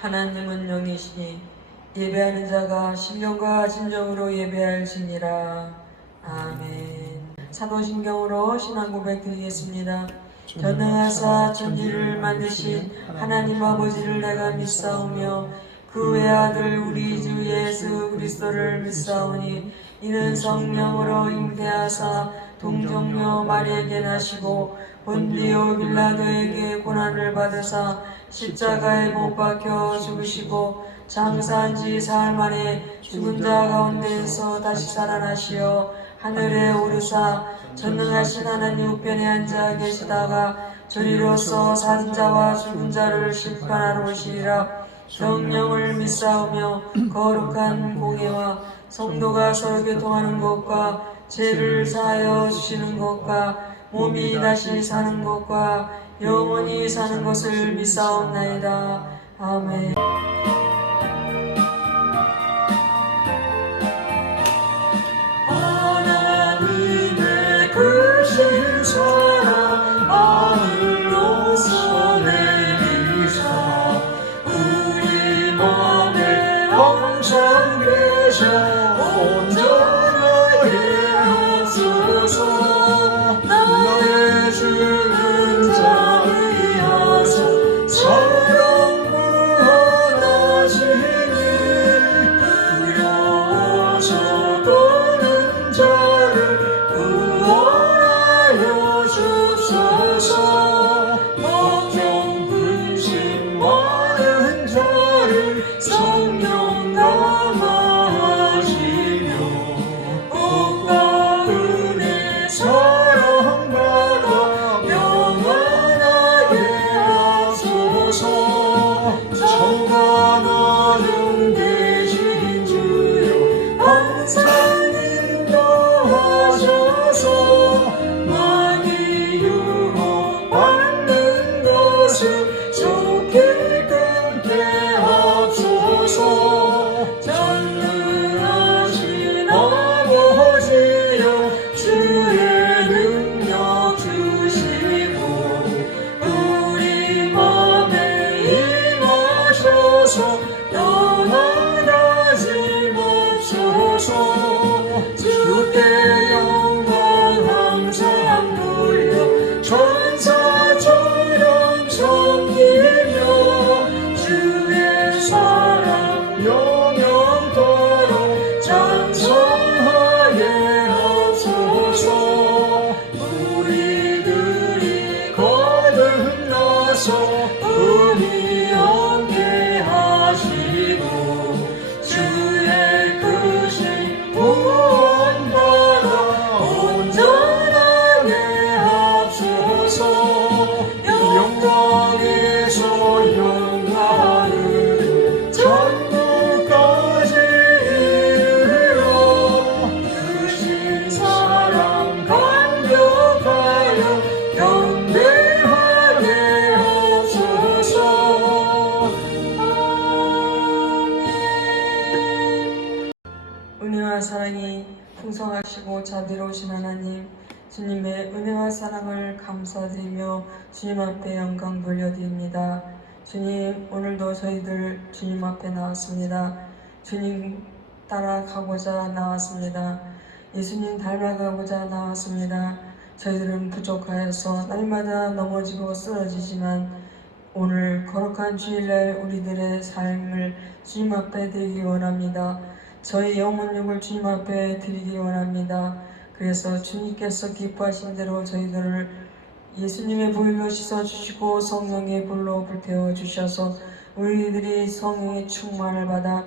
하나님은 영이시니 예배하는 자가 신령과 진정으로 예배할지니라. 아멘. 사도신경으로 신앙 고백 드리겠습니다. 전능하사 천지를 만드신 하나님 아버지를 내가 믿사오며 그 외아들 우리 주 예수 그리스도를 믿사오니 이는 성령으로 잉태하사 동정녀 마리에게 나시고 본디오 빌라도에게 고난을 받으사 십자가에 못 박혀 죽으시고 장사한 지 사흘 만에 죽은 자 가운데에서 다시 살아나시어 하늘에 오르사 전능하신 하나님 우편에 앉아 계시다가 저리로서 산 자와 죽은 자를 심판하러 오시리라. 성령을 믿사오며 거룩한 공예와 성도가 서로 교통하는 것과 죄를 사하여 주시는 것과 몸이 다시 사는 것과 영원히 사는 것을 믿사옵나이다. 아멘. 하나님의 크신 사랑 하늘로서 내리사 우리 맘에 항상 계셔 온전하게 하소서. 나의 주는 자 의하사 사랑 무한하시니 두려워서 떠는 자를 구원하여 주소서. 걱정 근심 많은 자를 성령 감화하시며 복과 은혜 사랑받아 영원하게 하소서. 정관하는 대신 주여 항상 인도하셔서 많이 유혹받는 것을 좋게 끊게 하소서. 전능하신 아버지여 주의 능력 주시고 우리 맘에 임하셔서 떠나가지 맙소서. 주께 영광 항상 돌려 천사처럼 섬기며 주의 사랑 영영토록 찬송하게 하소서. 우리들이 거듭나서 은히 함께 하시고 주의 크신 구원받아 온전하게 하소서. 영광에서 영광으로 천국까지 이르러 크신 사랑 감격하여 경배하게 하소서. 은혜와 사랑이 풍성하시고 자비로우신 하나님, 주님의 은혜와 사랑을 감사드리며 주님 앞에 영광 돌려드립니다. 주님, 오늘도 저희들 주님 앞에 나왔습니다. 주님 따라가고자 나왔습니다. 예수님 닮아가고자 나왔습니다. 저희들은 부족하여서 날마다 넘어지고 쓰러지지만 오늘 거룩한 주일날 우리들의 삶을 주님 앞에 드리기 원합니다. 저희 영혼육을 주님 앞에 드리기 원합니다. 그래서 주님께서 기뻐하신 대로 저희들을 예수님의 보혈로 씻어주시고 성령의 불로 불태워 주셔서 우리들이 성령의 충만을 받아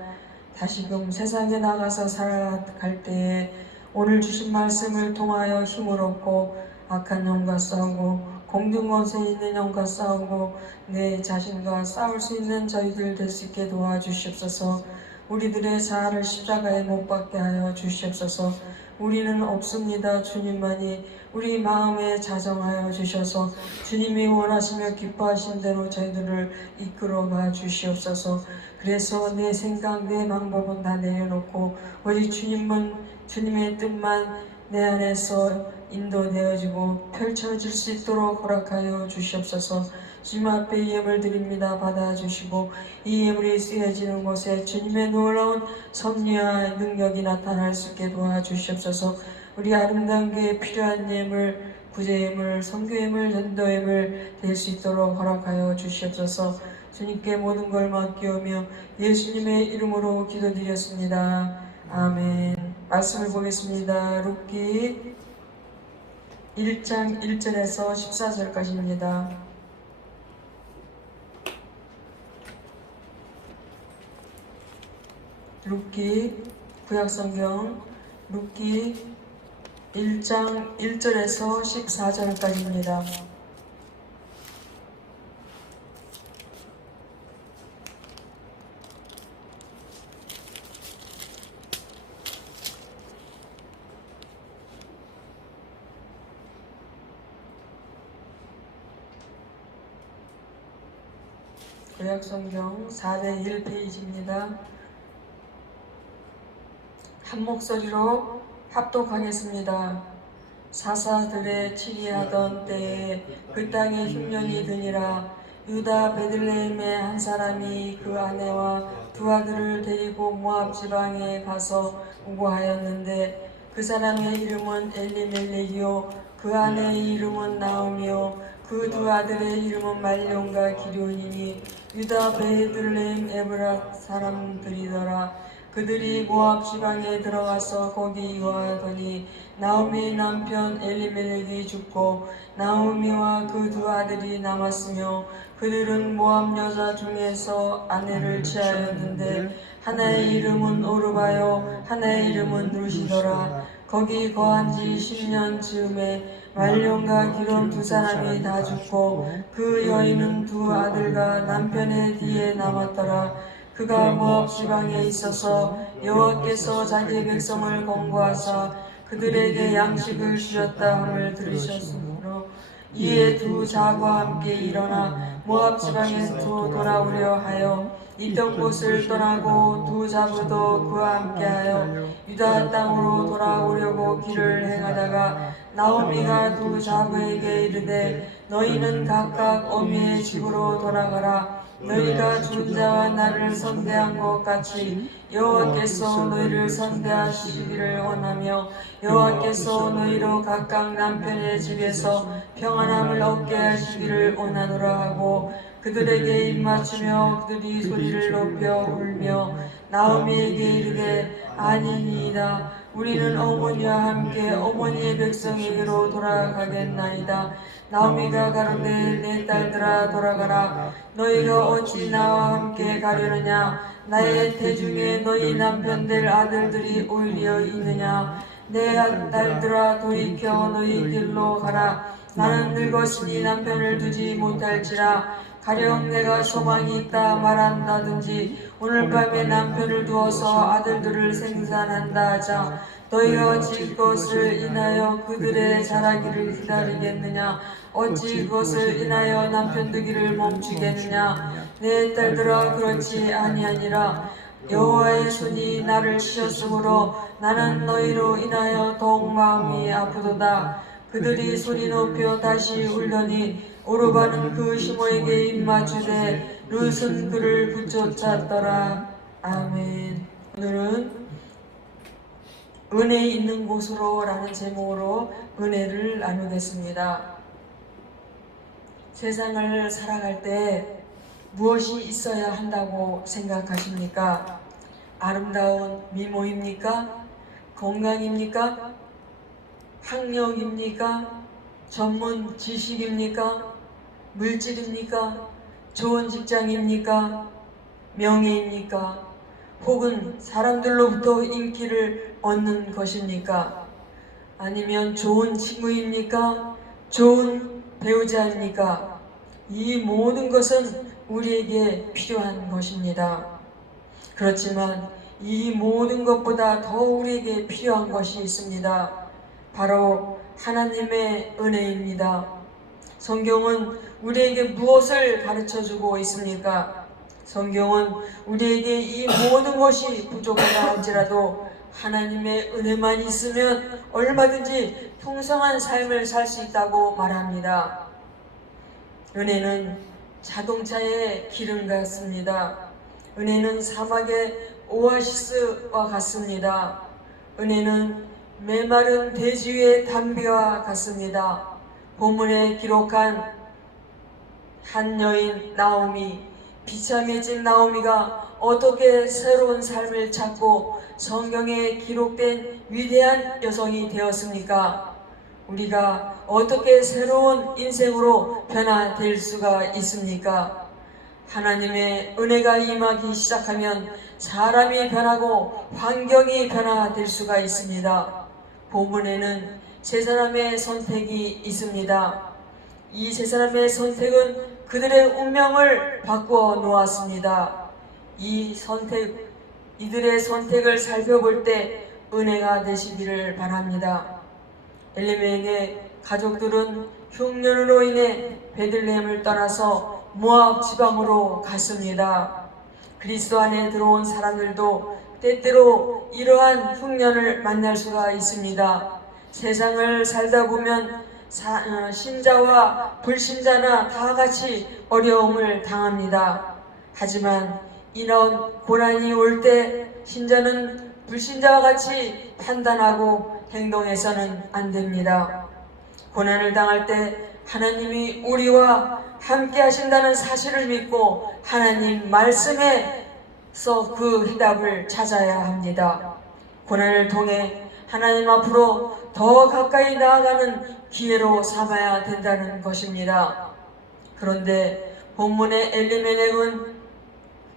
다시금 세상에 나가서 살아갈 때에 오늘 주신 말씀을 통하여 힘을 얻고 악한 영과 싸우고 공중권세 있는 영과 싸우고 내 자신과 싸울 수 있는 저희들 될 수 있게 도와주시옵소서. 우리들의 자아를 십자가에 못 박게 하여 주시옵소서. 우리는 없습니다. 주님만이 우리 마음에 자정하여 주셔서 주님이 원하시며 기뻐하신 대로 저희들을 이끌어가 주시옵소서. 그래서 내 생각, 내 방법은 다 내려놓고 오직 주님의 뜻만 내 안에서 인도되어지고 펼쳐질 수 있도록 허락하여 주시옵소서. 주님 앞에 예물 드립니다. 받아주시고 이 예물이 쓰여지는 곳에 주님의 놀라운 섭리와 능력이 나타날 수 있게 도와주시옵소서. 우리 아름다운 교회에 필요한 예물, 구제예물, 선교예물, 전도예물 될 수 있도록 허락하여 주시옵소서. 주님께 모든 걸 맡기오며 예수님의 이름으로 기도드렸습니다. 아멘. 말씀을 보겠습니다. 룻기 1장 1절에서 14절까지입니다. 룻기 구약성경 룻기 1장 1절에서 14절까지입니다. 구약성경 4대 1페이지입니다. 한 목소리로 합독하겠습니다. 사사들의 치리하던 때에 그 땅에 흉년이 드니라. 유다 베들레헴의 한 사람이 그 아내와 두 아들을 데리고 모압 지방에 가서 우거하였는데 그 사람의 이름은 엘리멜렉이요 그 아내의 이름은 나오미요 그 두 아들의 이름은 말론과 기료이니 유다 베들레헴 에브라 사람들이더라. 그들이 모압 지방에 들어가서 거기 거하더니 나오미의 남편 엘리멜렉이 죽고 나오미와 그 두 아들이 남았으며 그들은 모압 여자 중에서 아내를 취하였는데 하나의 이름은 오르바요 하나의 이름은 룻이더라. 거기 거한 지 10년 즈음에 말론과 기론 두 사람이 다 죽고 그 여인은 두 아들과 남편의 뒤에 남았더라. 그가 모압 지방에 있어서 여호와께서 자기의 백성을 권고하사 그들에게 양식을 주셨다 함을 들으셨으므로 이에 두 자과 함께 일어나 모압 지방에서 돌아오려 하여 있던 곳을 떠나고 두 자부도 그와 함께하여 유다 땅으로 돌아오려고 길을 행하다가 나오미가 두 자부에게 이르되 너희는 각각 어미의 집으로 돌아가라. 너희가 죽은 자와 나를 선대한 것 같이 여호와께서 너희를 선대하시기를 원하며 여호와께서 너희로 각각 남편의 집에서 평안함을 얻게 하시기를 원하노라 하고 그들에게 입맞추며 그들이 소리를 높여 울며 나오미에게 이르되 아니니이다. 우리는 어머니와 함께 어머니의 백성에게로 돌아가겠나이다. 나오미가 가로되 내 딸들아 돌아가라. 너희가 어찌 나와 함께 가려느냐. 나의 태중에 너희 남편 될 아들들이 오히려 있느냐. 내 딸들아 돌이켜 너희 길로 가라. 나는 늙었으니 남편을 두지 못할지라. 가령 내가 소망이 있다 말한다든지 오늘 밤에 남편을 두어서 아들들을 생산한다 하자. 너희가 어찌 그것을 인하여 그들의 자라기를 기다리겠느냐. 어찌 그것을 인하여 남편 두기를 멈추겠느냐. 내 딸들아 그렇지 아니하니라. 여호와의 손이 나를 치셨으므로 나는 너희로 인하여 더욱 마음이 아프도다. 그들이 소리 높여 다시 울더니 오르바는 그 시모에게 입맞추되 룻은 그를 붙여찼더라. 아멘. 오늘은 은혜 있는 곳으로 라는 제목으로 은혜를 나누겠습니다. 세상을 살아갈 때 무엇이 있어야 한다고 생각하십니까? 아름다운 미모입니까? 건강입니까? 학력입니까? 전문 지식입니까? 물질입니까? 좋은 직장입니까? 명예입니까? 혹은 사람들로부터 인기를 얻는 것입니까? 아니면 좋은 친구입니까? 좋은 배우자입니까? 이 모든 것은 우리에게 필요한 것입니다. 그렇지만 이 모든 것보다 더 우리에게 필요한 것이 있습니다. 바로 하나님의 은혜입니다. 성경은 우리에게 무엇을 가르쳐주고 있습니까? 성경은 우리에게 이 모든 것이 부족하다 할지라도 하나님의 은혜만 있으면 얼마든지 풍성한 삶을 살 수 있다고 말합니다. 은혜는 자동차의 기름 같습니다. 은혜는 사막의 오아시스와 같습니다. 은혜는 메마른 대지 위의 담비와 같습니다. 본문에 기록한 한 여인 나오미, 비참해진 나오미가 어떻게 새로운 삶을 찾고 성경에 기록된 위대한 여성이 되었습니까? 우리가 어떻게 새로운 인생으로 변화될 수가 있습니까? 하나님의 은혜가 임하기 시작하면 사람이 변하고 환경이 변화될 수가 있습니다. 본문에는 세 사람의 선택이 있습니다. 이 세 사람의 선택은 그들의 운명을 바꾸어 놓았습니다. 이들의 선택을 살펴볼 때 은혜가 되시기를 바랍니다. 엘리멜렉의 가족들은 흉년으로 인해 베들레헴을 떠나서 모압 지방으로 갔습니다. 그리스도 안에 들어온 사람들도 때때로 이러한 흉년을 만날 수가 있습니다. 세상을 살다 보면 신자와 불신자나 다 같이 어려움을 당합니다. 하지만 이런 고난이 올 때 신자는 불신자와 같이 판단하고 행동해서는 안 됩니다. 고난을 당할 때 하나님이 우리와 함께 하신다는 사실을 믿고 하나님 말씀에서 그 해답을 찾아야 합니다. 고난을 통해 하나님 앞으로 더 가까이 나아가는 기회로 삼아야 된다는 것입니다. 그런데 본문의 엘리멜렉은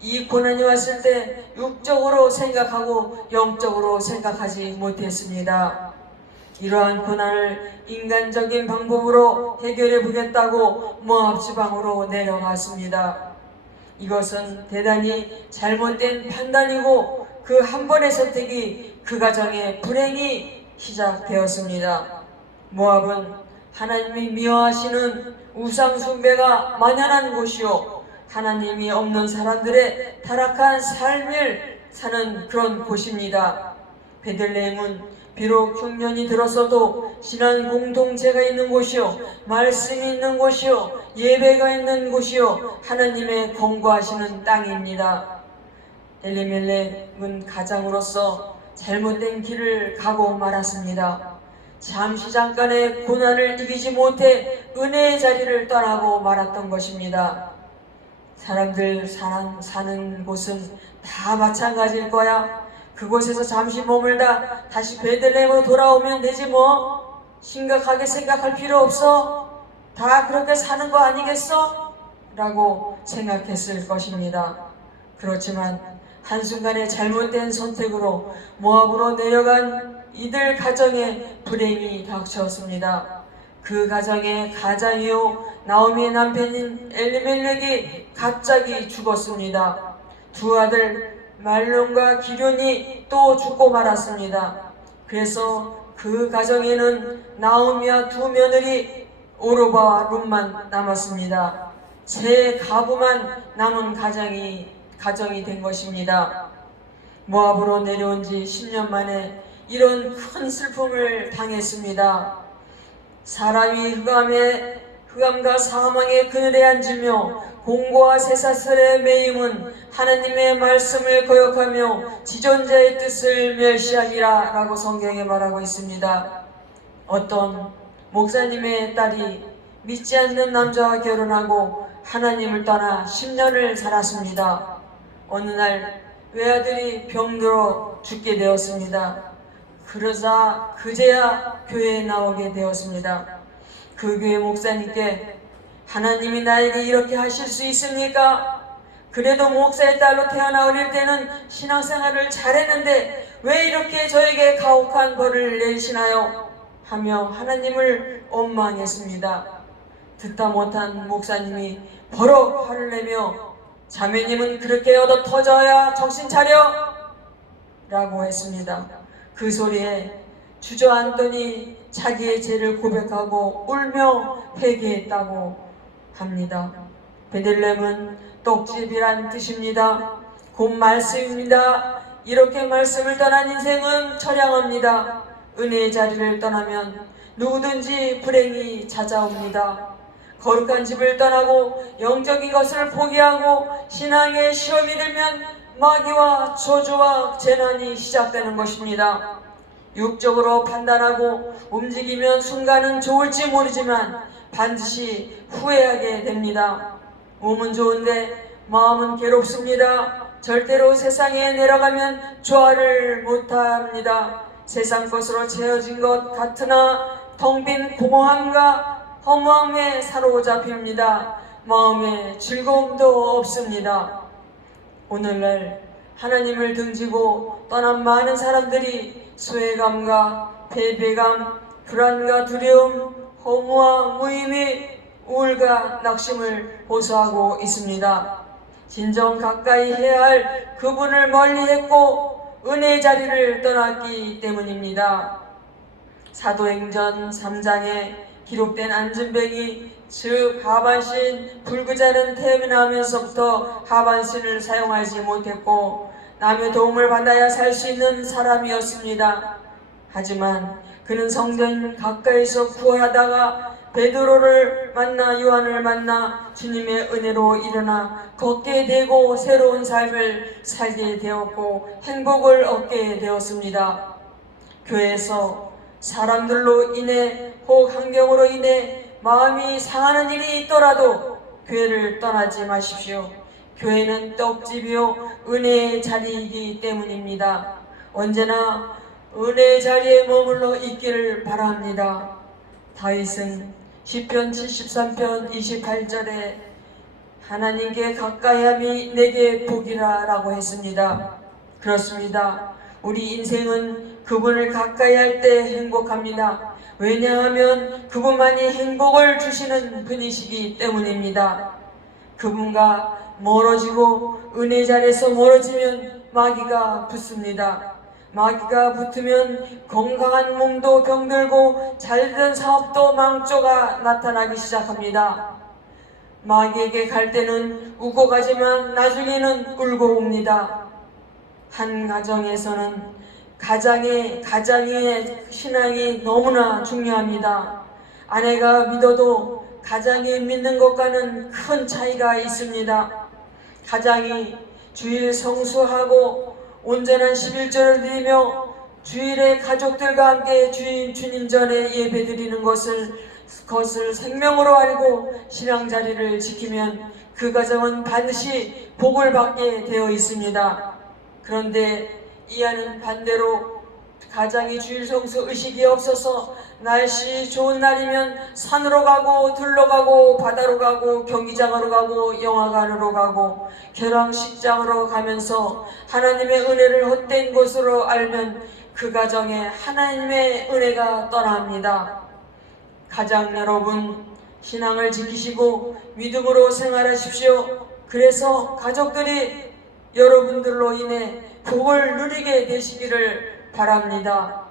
이 고난이 왔을 때 육적으로 생각하고 영적으로 생각하지 못했습니다. 이러한 고난을 인간적인 방법으로 해결해 보겠다고 모압 지방으로 내려갔습니다. 이것은 대단히 잘못된 판단이고 그 한 번의 선택이 그 가정의 불행이 시작되었습니다. 모압은 하나님이 미워하시는 우상 숭배가 만연한 곳이요 하나님이 없는 사람들의 타락한 삶을 사는 그런 곳입니다. 베들레헴은 비록 흉년이 들었어도 신앙 공동체가 있는 곳이요 말씀이 있는 곳이요 예배가 있는 곳이요 하나님의 권고하시는 땅입니다. 엘리멜렉은 가장으로서 잘못된 길을 가고 말았습니다. 잠시 잠깐의 고난을 이기지 못해 은혜의 자리를 떠나고 말았던 것입니다. 사람들 사는 곳은 다 마찬가지일 거야. 그곳에서 잠시 머물다 다시 베들레헴으로 돌아오면 되지 뭐. 심각하게 생각할 필요 없어. 다 그렇게 사는 거 아니겠어? 라고 생각했을 것입니다. 그렇지만 한순간의 잘못된 선택으로 모압으로 내려간 이들 가정에 불행이 닥쳤습니다. 그 가정의 가장이요 나오미의 남편인 엘리멜렉이 갑자기 죽었습니다. 두 아들 말론과 기럐이 또 죽고 말았습니다. 그래서 그 가정에는 나오미와 두 며느리 오르바와 룻만 남았습니다. 세 가부만 남은 가정이 된 것입니다. 모압으로 내려온 지 10년 만에 이런 큰 슬픔을 당했습니다. 사람이 흑암과 사망의 그늘에 앉으며 공고와 쇠사슬에 매임은 하나님의 말씀을 거역하며 지존자의 뜻을 멸시함이라 라고 성경에 말하고 있습니다. 어떤 목사님의 딸이 믿지 않는 남자와 결혼하고 하나님을 떠나 10년을 살았습니다. 어느 날 외아들이 병들어 죽게 되었습니다. 그러자 그제야 교회에 나오게 되었습니다. 그 교회 목사님께 하나님이 나에게 이렇게 하실 수 있습니까? 그래도 목사의 딸로 태어나 어릴 때는 신앙생활을 잘했는데 왜 이렇게 저에게 가혹한 벌을 내리시나요? 하며 하나님을 원망했습니다. 듣다 못한 목사님이 버럭 화를 내며 자매님은 그렇게 얻어 터져야 정신 차려! 라고 했습니다. 그 소리에 주저앉더니 자기의 죄를 고백하고 울며 회개했다고 합니다. 베들레헴은 떡집이란 뜻입니다. 곧 말씀입니다. 이렇게 말씀을 떠난 인생은 처량합니다. 은혜의 자리를 떠나면 누구든지 불행이 찾아옵니다. 거룩한 집을 떠나고 영적인 것을 포기하고 신앙의 시험이 들면 마귀와 저주와 재난이 시작되는 것입니다. 육적으로 판단하고 움직이면 순간은 좋을지 모르지만 반드시 후회하게 됩니다. 몸은 좋은데 마음은 괴롭습니다. 절대로 세상에 내려가면 조화를 못합니다. 세상 것으로 채워진 것 같으나 텅 빈 공허함과 허무함에 사로잡힙니다. 마음에 즐거움도 없습니다. 오늘날 하나님을 등지고 떠난 많은 사람들이 소외감과 패배감, 불안과 두려움, 허무와 무의미, 우울과 낙심을 호소하고 있습니다. 진정 가까이 해야 할 그분을 멀리했고 은혜의 자리를 떠났기 때문입니다. 사도행전 3장에 기록된 안진뱅이 즉 하반신 불구자는 태어나면서부터 하반신을 사용하지 못했고 남의 도움을 받아야 살 수 있는 사람이었습니다. 하지만 그는 성전 가까이서 구하다가 베드로를 만나 요한을 만나 주님의 은혜로 일어나 걷게 되고 새로운 삶을 살게 되었고 행복을 얻게 되었습니다. 교회에서 사람들로 인해 혹 환경으로 인해 마음이 상하는 일이 있더라도 교회를 떠나지 마십시오. 교회는 떡집이요 은혜의 자리이기 때문입니다. 언제나 은혜의 자리에 머물러 있기를 바랍니다. 다윗은 시편 73편 28절에 하나님께 가까이함이 내게 복이라 라고 했습니다. 그렇습니다. 우리 인생은 그분을 가까이 할 때 행복합니다. 왜냐하면 그분만이 행복을 주시는 분이시기 때문입니다. 그분과 멀어지고 은혜 자리에서 멀어지면 마귀가 붙습니다. 마귀가 붙으면 건강한 몸도 병들고 잘된 사업도 망조가 나타나기 시작합니다. 마귀에게 갈 때는 우고 가지만 나중에는 울고 옵니다. 한 가정에서는 가장의 신앙이 너무나 중요합니다. 아내가 믿어도 가장이 믿는 것과는 큰 차이가 있습니다. 가장이 주일 성수하고 온전한 11절을 드리며 주일에 가족들과 함께 주님 전에 예배 드리는 것을 생명으로 알고 신앙 자리를 지키면 그 가정은 반드시 복을 받게 되어 있습니다. 그런데 이하는 반대로 가장이 주일 성수 의식이 없어서 날씨 좋은 날이면 산으로 가고 들로 가고 바다로 가고 경기장으로 가고 영화관으로 가고 결혼식장으로 가면서 하나님의 은혜를 헛된 것으로 알면 그 가정에 하나님의 은혜가 떠납니다. 가장 여러분 신앙을 지키시고 믿음으로 생활하십시오. 그래서 가족들이 여러분들로 인해 복을 누리게 되시기를 바랍니다.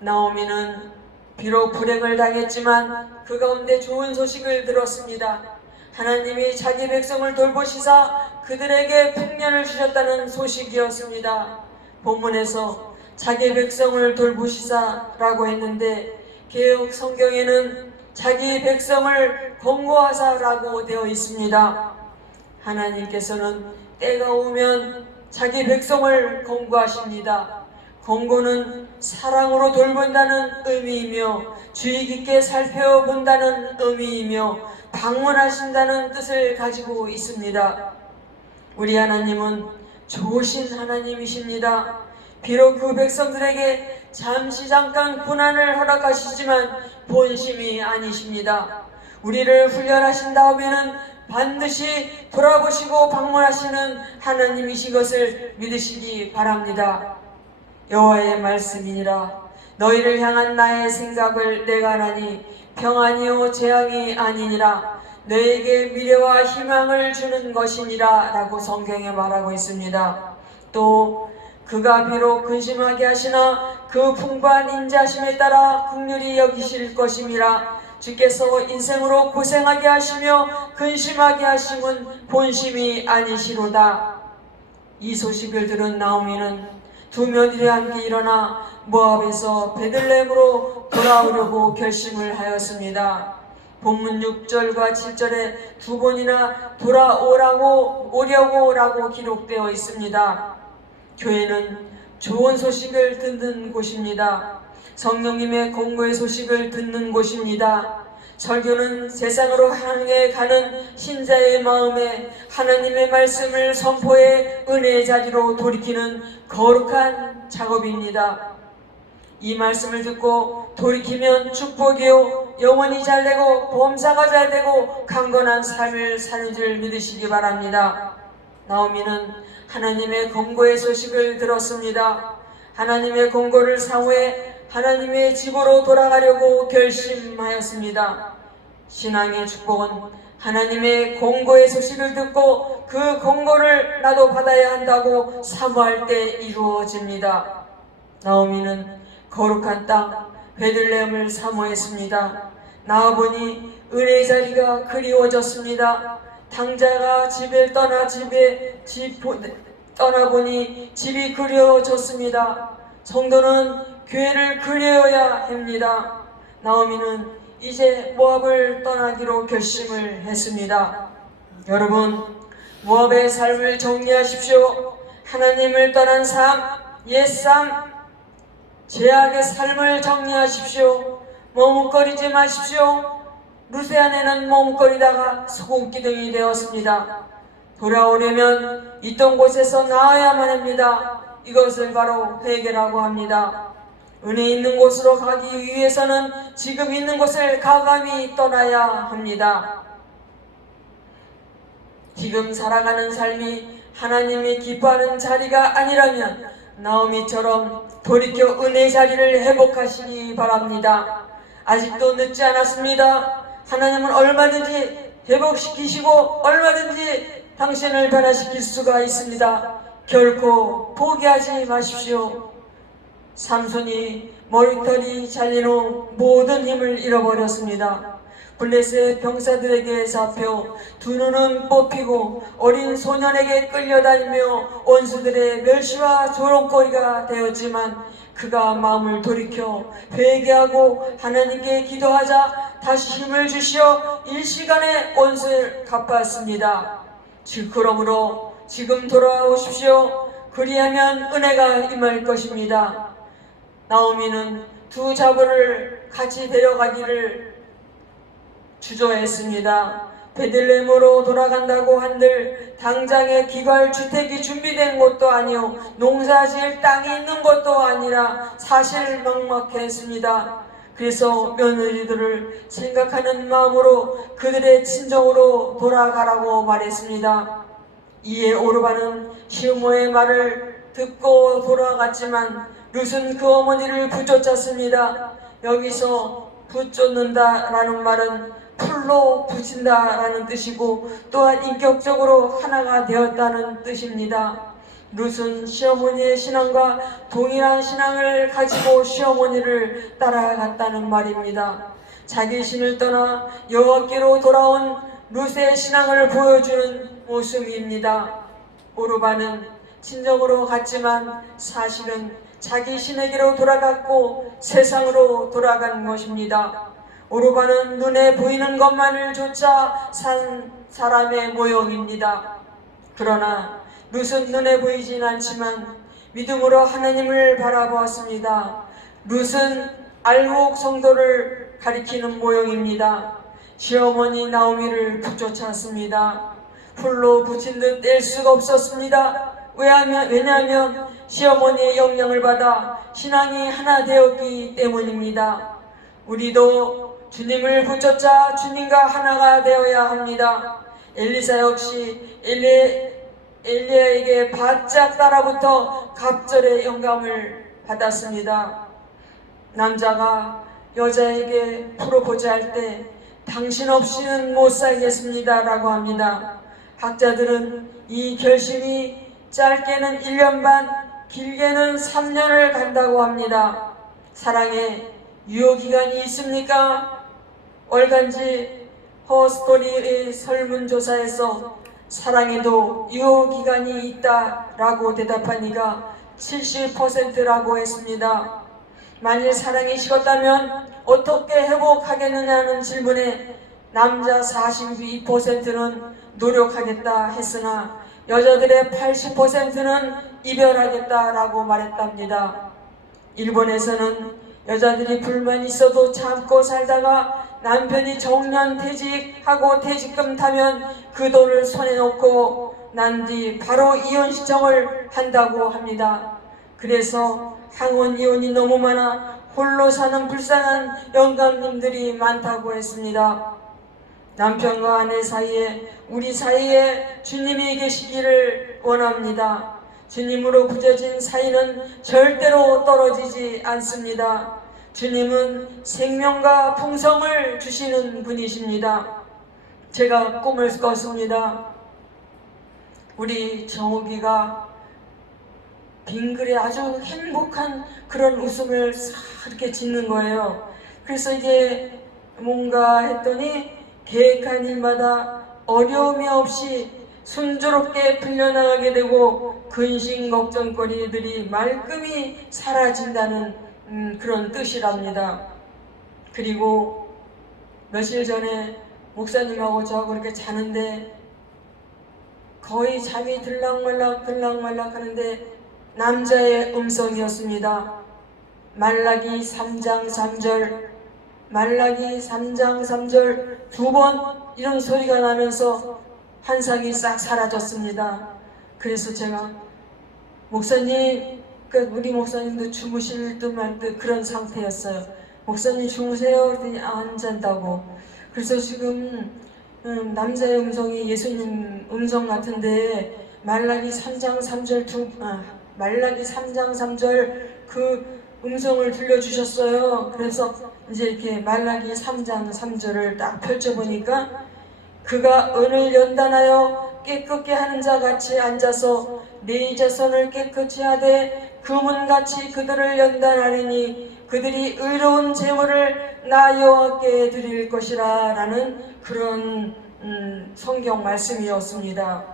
나오미는 비록 불행을 당했지만 그 가운데 좋은 소식을 들었습니다. 하나님이 자기 백성을 돌보시사 그들에게 풍년을 주셨다는 소식이었습니다. 본문에서 자기 백성을 돌보시사라고 했는데 개역 성경에는 자기 백성을 권고하사라고 되어 있습니다. 하나님께서는 때가 오면 자기 백성을 권고하십니다. 권고는 사랑으로 돌본다는 의미이며 주의 깊게 살펴본다는 의미이며 방문하신다는 뜻을 가지고 있습니다. 우리 하나님은 좋으신 하나님이십니다. 비록 그 백성들에게 잠시 잠깐 고난을 허락하시지만 본심이 아니십니다. 우리를 훈련하신 다음에는 반드시 돌아보시고 방문하시는 하나님이신 것을 믿으시기 바랍니다. 여호와의 말씀이니라. 너희를 향한 나의 생각을 내가 하나니 평안이요 재앙이 아니니라. 너에게 미래와 희망을 주는 것이니라 라고 성경에 말하고 있습니다. 또 그가 비록 근심하게 하시나 그 풍부한 인자심에 따라 긍휼히 여기실 것임이라. 주께서 인생으로 고생하게 하시며 근심하게 하심은 본심이 아니시로다. 이 소식을 들은 나오미는 두 며느리 함께 일어나 모압에서 베들레헴으로 돌아오려고 결심을 하였습니다. 본문 6절과 7절에 두 번이나 오려고라고 기록되어 있습니다. 교회는 좋은 소식을 듣는 곳입니다. 성령님의 공고의 소식을 듣는 곳입니다. 설교는 세상으로 향해 가는 신자의 마음에 하나님의 말씀을 선포해 은혜의 자리로 돌이키는 거룩한 작업입니다. 이 말씀을 듣고 돌이키면 축복이요 영원히 잘되고 범사가 잘되고 강건한 삶을 사는 줄 믿으시기 바랍니다. 나오미는 하나님의 권고의 소식을 들었습니다. 하나님의 권고를 사후에 하나님의 집으로 돌아가려고 결심하였습니다. 신앙의 축복은 하나님의 권고의 소식을 듣고 그 권고를 나도 받아야 한다고 사모할 때 이루어집니다. 나오미는 거룩한 땅 베들레헴을 사모했습니다. 나와보니 은혜의 자리가 그리워졌습니다. 당자가 집을 떠나보니 집이 그리워졌습니다. 성도는 교회를 그리워야 합니다. 나오미는 이제 모압을 떠나기로 결심을 했습니다. 여러분, 모압의 삶을 정리하십시오. 하나님을 떠난 삶, 옛삶, 죄악의 삶을 정리하십시오. 머뭇거리지 마십시오. 루세 안에는 머뭇거리다가 소금기둥이 되었습니다. 돌아오려면 있던 곳에서 나와야만 합니다. 이것을 바로 회개라고 합니다. 은혜 있는 곳으로 가기 위해서는 지금 있는 곳을 과감히 떠나야 합니다. 지금 살아가는 삶이 하나님이 기뻐하는 자리가 아니라면 나오미처럼 돌이켜 은혜의 자리를 회복하시기 바랍니다. 아직도 늦지 않았습니다. 하나님은 얼마든지 회복시키시고 얼마든지 당신을 변화시킬 수가 있습니다. 결코 포기하지 마십시오. 삼손이 머리털이 잘린 후 모든 힘을 잃어버렸습니다. 블레셋 병사들에게 잡혀 두 눈은 뽑히고 어린 소년에게 끌려다니며 원수들의 멸시와 조롱거리가 되었지만 그가 마음을 돌이켜 회개하고 하나님께 기도하자 다시 힘을 주시어 일시간에 원수를 갚았습니다. 그러므로 지금 돌아오십시오. 그리하면 은혜가 임할 것입니다. 나오미는 두 자부를 같이 데려가기를 주저했습니다. 베들레헴으로 돌아간다고 한들 당장에 기괄주택이 준비된 곳도 아니요 농사 지을 땅이 있는 것도 아니라 사실 막막했습니다. 그래서 며느리들을 생각하는 마음으로 그들의 친정으로 돌아가라고 말했습니다. 이에 오르바는 시어머니의 말을 듣고 돌아갔지만 룻은 그 어머니를 붙여쳤습니다. 여기서 붙쫓는다라는 말은 풀로 붙인다라는 뜻이고 또한 인격적으로 하나가 되었다는 뜻입니다. 룻은 시어머니의 신앙과 동일한 신앙을 가지고 시어머니를 따라갔다는 말입니다. 자기 신을 떠나 여호와께로 돌아온 룻의 신앙을 보여주는 모습입니다. 오르바는 친정으로 갔지만 사실은 자기 신에게로 돌아갔고 세상으로 돌아간 것입니다. 오르반은 눈에 보이는 것만을 쫓아 산 사람의 모형입니다. 그러나 룻은 눈에 보이진 않지만 믿음으로 하나님을 바라보았습니다. 룻은 알곡 성도를 가리키는 모형입니다. 시어머니 나오미를 붙쫓았습니다. 풀로 붙인 듯 뗄 수가 없었습니다. 왜냐하면 시어머니의 영향을 받아 신앙이 하나 되었기 때문입니다. 우리도 주님을 붙잡자 주님과 하나가 되어야 합니다. 엘리사 역시 엘리야에게 바짝 따라붙어 갑절의 영감을 받았습니다. 남자가 여자에게 프로포즈할 때 당신 없이는 못 살겠습니다 라고 합니다. 학자들은 이 결심이 짧게는 1년 반, 길게는 3년을 간다고 합니다. 사랑에 유효기간이 있습니까? 월간지 허스토리의 설문조사에서 사랑에도 유효기간이 있다라고 대답하니까 70%라고 했습니다. 만일 사랑이 식었다면 어떻게 회복하겠느냐는 질문에 남자 42%는 노력하겠다 했으나 여자들의 80%는 이별하겠다라고 말했답니다. 일본에서는 여자들이 불만이 있어도 참고 살다가 남편이 정년퇴직하고 퇴직금 타면 그 돈을 손에 넣고 난 뒤 바로 이혼 신청을 한다고 합니다. 그래서 항원 이혼이 너무 많아 홀로 사는 불쌍한 영감님들이 많다고 했습니다. 남편과 아내 사이에, 우리 사이에 주님이 계시기를 원합니다. 주님으로 부져진 사이는 절대로 떨어지지 않습니다. 주님은 생명과 풍성을 주시는 분이십니다. 제가 꿈을 꿨습니다. 우리 정욱이가 빙글에 아주 행복한 그런 웃음을 싹 이렇게 짓는 거예요. 그래서 이게 뭔가 했더니 계획한 일마다 어려움이 없이 순조롭게 풀려나가게 되고 근심 걱정거리들이 말끔히 사라진다는 그런 뜻이랍니다. 그리고 며칠 전에 목사님하고 저하고 이렇게 자는데 거의 잠이 들락말락 하는데 남자의 음성이었습니다. 말라기 3장 3절 말라기 3장 3절 2번 이런 소리가 나면서 환상이 싹 사라졌습니다. 그래서 제가 목사님, 우리 목사님도 주무실 듯 말 듯 그런 상태였어요. 목사님 주무세요? 그랬더니 안 잔다고. 그래서 지금 남자의 음성이 예수님 음성 같은데 말라기 3장 3절 그 음성을 들려주셨어요. 그래서 이제 이렇게 말라기 3장 3절을 딱 펼쳐보니까 그가 은을 연단하여 깨끗게 하는 자 같이 앉아서 네 자손을 깨끗이 하되 금은같이 그들을 연단하리니 그들이 의로운 제물을 나 여호와께 드릴 것이라 라는 그런 성경 말씀이었습니다.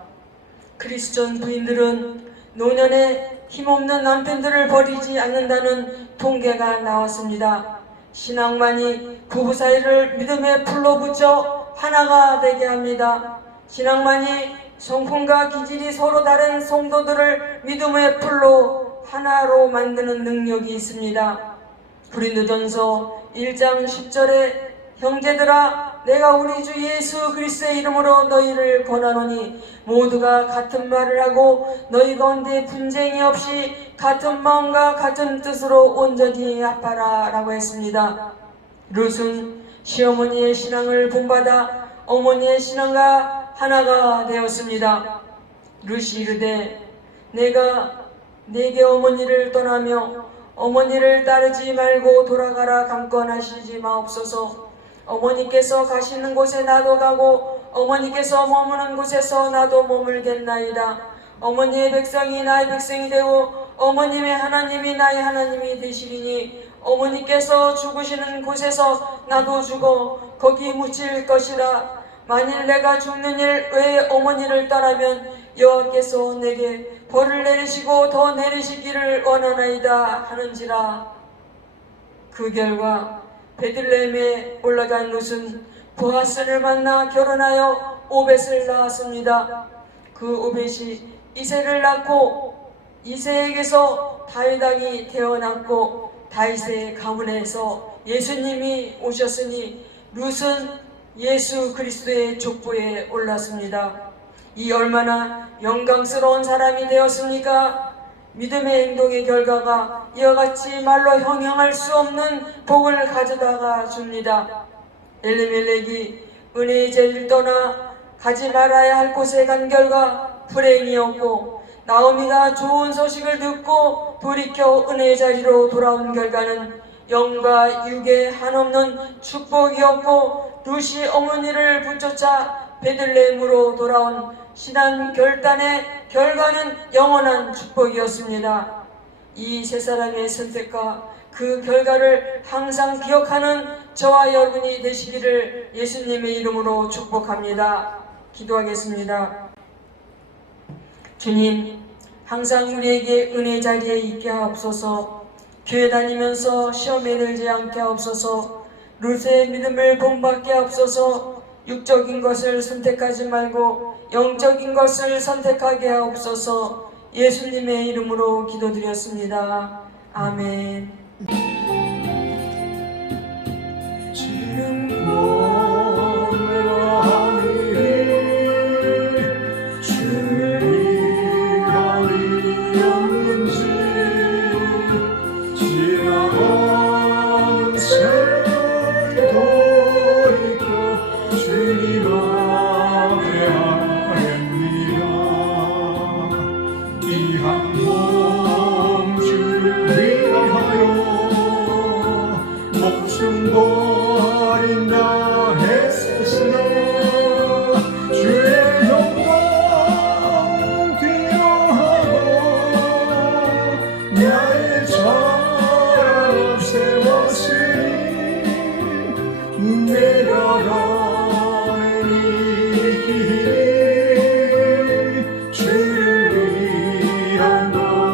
그리스천 부인들은 노년에 힘없는 남편들을 버리지 않는다는 통계가 나왔습니다. 신앙만이 부부 사이를 믿음의 풀로 붙여 하나가 되게 합니다. 신앙만이 성품과 기질이 서로 다른 성도들을 믿음의 풀로 하나로 만드는 능력이 있습니다. 고린도전서 1장 10절에 형제들아 내가 우리 주 예수 그리스도의 이름으로 너희를 권하노니 모두가 같은 말을 하고 너희 가운데 분쟁이 없이 같은 마음과 같은 뜻으로 온전히 합하라 라고 했습니다. 룻은 시어머니의 신앙을 본받아 어머니의 신앙과 하나가 되었습니다. 룻이 이르되 내가 내게 어머니를 떠나며 어머니를 따르지 말고 돌아가라 강권하시지 마옵소서. 어머니께서 가시는 곳에 나도 가고 어머니께서 머무는 곳에서 나도 머물겠나이다. 어머니의 백성이 나의 백성이 되고 어머님의 하나님이 나의 하나님이 되시리니 어머니께서 죽으시는 곳에서 나도 죽어 거기 묻힐 것이라. 만일 내가 죽는 일 외에 어머니를 떠나면 여호와께서 내게 벌을 내리시고 더 내리시기를 원하나이다 하는지라. 그 결과 베들레헴에 올라간 룻은 보아스를 만나 결혼하여 오벳을 낳았습니다. 그 오벳이 이새를 낳고 이새에게서 다윗 왕이 태어났고 다윗의 가문에서 예수님이 오셨으니 룻은 예수 그리스도의 족보에 올랐습니다. 이 얼마나 영광스러운 사람이 되었습니까? 믿음의 행동의 결과가 이와 같이 말로 형용할 수 없는 복을 가져다가 줍니다. 엘리멜렉이 은혜의 자리를 떠나 가지 말아야 할 곳에 간 결과 불행이었고, 나오미가 좋은 소식을 듣고 돌이켜 은혜의 자리로 돌아온 결과는 영과 육의 한없는 축복이었고, 룻이 어머니를 붙여차 베들레헴으로 돌아온 신한 결단의 결과는 영원한 축복이었습니다. 이 세 사람의 선택과 그 결과를 항상 기억하는 저와 여러분이 되시기를 예수님의 이름으로 축복합니다. 기도하겠습니다. 주님, 항상 우리에게 은혜 자리에 있게 하옵소서. 교회 다니면서 시험에 들지 않게 하옵소서. 룻의 믿음을 본받게 하옵소서. 육적인 것을 선택하지 말고 영적인 것을 선택하게 하옵소서. 예수님의 이름으로 기도드렸습니다. 아멘. 주를 위한 것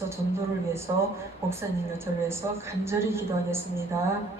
위해서, 전도를 위해서, 목사님과 저를 위해서 간절히 기도하겠습니다.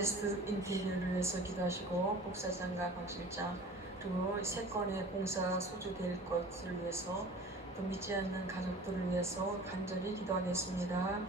하베스트 인테리어를 위해서 기도하시고 목사장과 박 실장 그리고 세 건의 봉사 소주될 것을 위해서 또 믿지 않는 가족들을 위해서 간절히 기도하겠습니다.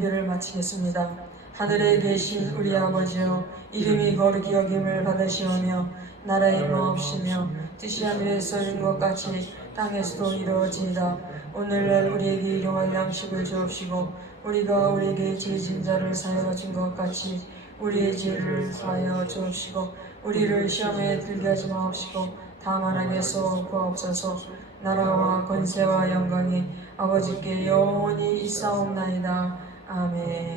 예배를 마치겠습니다. 하늘에 계신 우리 아버지여, 이름이 거룩히 여김을 받으시오며 나라의 마옵시며 뜻이 하늘에서 이룬 것 같이 땅에서도 이루어지이다. 오늘날 우리에게 일용할 양식을 주옵시고 우리가 우리에게 죄진 자를 사하여 준 것 같이 우리의 죄를 사하여 주옵시고 우리를 시험에 들게 하지 마옵시고 다만 악에서 구하옵소서. 나라와 권세와 영광이 아버지께 영원히 있사옵나이다. 아멘.